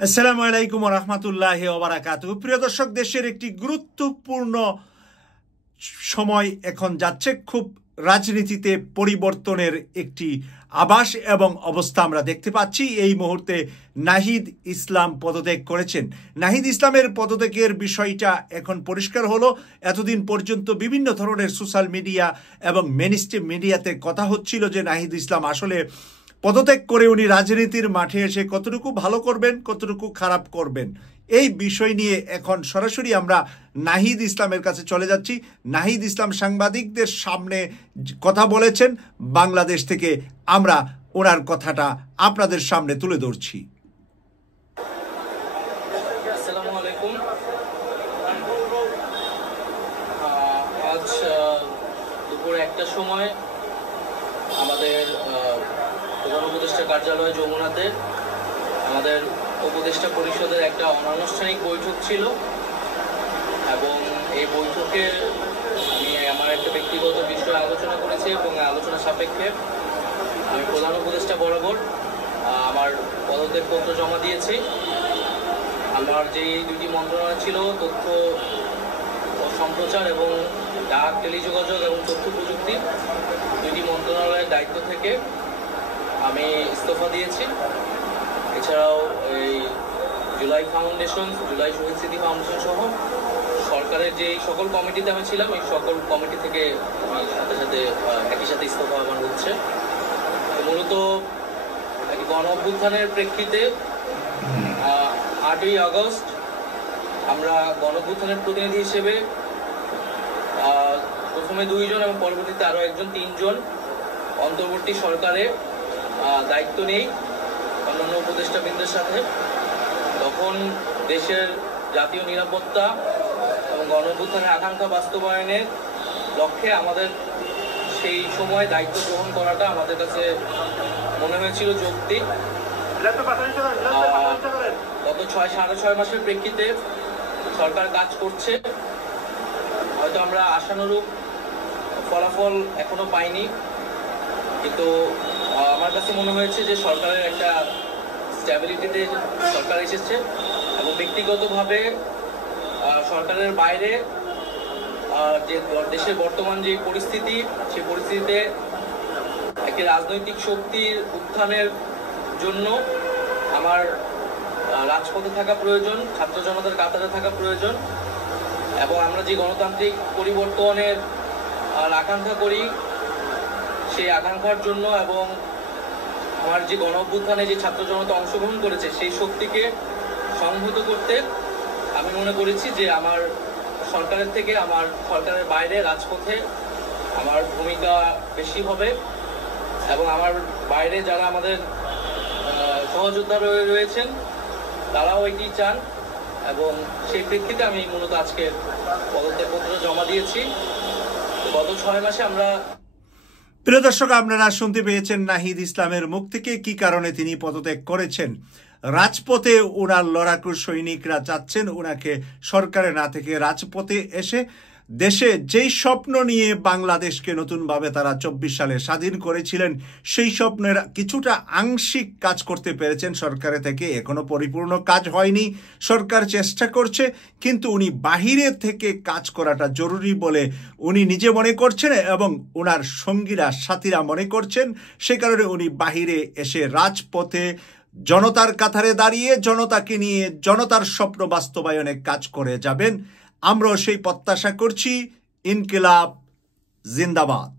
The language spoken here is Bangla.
আসসালামু আলাইকুম ওয়া রাহমাতুল্লাহি ওয়া বারাকাতুহু। প্রিয় দর্শক, দেশের একটি গুরুত্বপূর্ণ সময় এখন যাচ্ছে। খুব রাজনীতিতে পরিবর্তনের একটি আভাস এবং অবস্থা আমরা দেখতে পাচ্ছি। এই মুহূর্তে নাহিদ ইসলাম পদত্যাগ করেছেন। নাহিদ ইসলামের পদত্যাগের বিষয়টা এখন পরিষ্কার হলো। এতদিন পর্যন্ত বিভিন্ন ধরনের সোশ্যাল মিডিয়া এবং মেইনস্ট্রিম মিডিয়াতে কথা হচ্ছিল যে নাহিদ ইসলাম আসলে পদত্যাগ করে উনি রাজনীতির মাঠে এসে কতটুকু ভালো করবেন, কতটুকু খারাপ করবেন, এই বিষয় নিয়ে এখন সরাসরি আমরা নাহিদ ইসলামের কাছে চলে যাচ্ছি। নাহিদ ইসলাম সাংবাদিকদের সামনে কথা বলেছেন। বাংলাদেশ থেকে আমরা ওনার কথাটা আপনাদের সামনে তুলে ধরছি। আসসালামু আলাইকুম। আজ দুপুর 1টার সময় আমাদের প্রধান উপদেষ্টা কার্যালয় যমুনাতে আমাদের উপদেষ্টা পরিষদের একটা অনানুষ্ঠানিক বৈঠক ছিল এবং এই বৈঠকে আমি আমার একটা ব্যক্তিগত বিষয়ে আলোচনা করেছি এবং আলোচনা সাপেক্ষে আমি প্রধান উপদেষ্টা বরাবর আমার পদত্যাগপত্র জমা দিয়েছি। আমার যে দুটি মন্ত্রণালয় ছিল, তথ্য ও সম্প্রচার এবং ডাক, টেলিযোগাযোগ এবং তথ্য প্রযুক্তি, দুটি মন্ত্রণালয়ের দায়িত্ব থেকে আমি ইস্তফা দিয়েছি। এছাড়াও এই জুলাই শহীদ স্মৃতি ফাউন্ডেশন সহ সরকারের যে সকল কমিটিতে আমি ছিলাম, এই সকল কমিটি থেকে সাথে একই সাথে ইস্তফা আমার হচ্ছে। মূলত গণ অভ্যুত্থানের প্রেক্ষিতে 8ই আগস্ট আমরা গণ অভ্যুত্থানের প্রতিনিধি হিসেবে প্রথমে 2 জন এবং পরবর্তীতে আরও একজন 3 জন অন্তর্বর্তী সরকারে দায়িত্ব নেই অন্যান্য উপদেষ্টাবৃন্দের সাথে। তখন দেশের জাতীয় নিরাপত্তা এবং গণ অভ্যুত্থানের আকাঙ্ক্ষা বাস্তবায়নের লক্ষ্যে আমাদের সেই সময় দায়িত্ব গ্রহণ করাটা আমাদের কাছে মনে হয়েছিল যৌক্তিক। গত 6.5 মাসের প্রেক্ষিতে সরকার কাজ করছে, হয়তো আমরা আশানুরূপ ফলাফল এখনো পাইনি, কিন্তু আমার কাছে মনে হয়েছে যে সরকারের একটা স্ট্যাবিলিটিতে সরকার এসেছে এবং ব্যক্তিগতভাবে সরকারের বাইরে যে দেশের বর্তমান যে পরিস্থিতি, সেই পরিস্থিতিতে একটি রাজনৈতিক শক্তির উত্থানের জন্য আমার রাজপথে থাকা প্রয়োজন, ছাত্র জনতার কাতারে থাকা প্রয়োজন এবং আমরা যে গণতান্ত্রিক পরিবর্তনের আকাঙ্ক্ষা করি, সেই আকাঙ্ক্ষার জন্য এবং আমার যে গণ অভ্যুত্থানে যে ছাত্র জনতা অংশগ্রহণ করেছে সেই শক্তিকে সংহত করতে আমি মনে করেছি যে আমার সরকারের থেকে আমার সরকারের বাইরে রাজপথে আমার ভূমিকা বেশি হবে এবং আমার বাইরে যারা আমাদের সহযোদ্ধা রয়েছেন তারাও এটি চান এবং সেই প্রেক্ষিতে আমি মূলত আজকে পদত্যাগপত্র জমা দিয়েছি। গত 6 মাসে আমরা প্রিয় দর্শক, আপনারা শুনতে পেয়েছেন নাহিদ ইসলামের মুখ থেকে কি কারণে তিনি পদত্যাগ করেছেন। রাজপথে ওনার লড়াকু সৈনিকরা চাচ্ছেন ওনাকে সরকারে না থেকে রাজপথে এসে দেশে যেই স্বপ্ন নিয়ে বাংলাদেশকে নতুনভাবে তারা 24 সালে স্বাধীন করেছিলেন, সেই স্বপ্নের কিছুটা আংশিক কাজ করতে পেরেছেন সরকারে থেকে। এখনো পরিপূর্ণ কাজ হয়নি, সরকার চেষ্টা করছে, কিন্তু উনি বাহিরে থেকে কাজ করাটা জরুরি বলে উনি নিজে মনে করছেন এবং ওনার সঙ্গীরা সাথীরা মনে করছেন। সে কারণে উনি বাহিরে এসে রাজপথে জনতার কাতারে দাঁড়িয়ে জনতাকে নিয়ে জনতার স্বপ্ন বাস্তবায়নে কাজ করে যাবেন। আমরাও সেই প্রত্যাশা করছি। ইনকিলাব জিন্দাবাদ।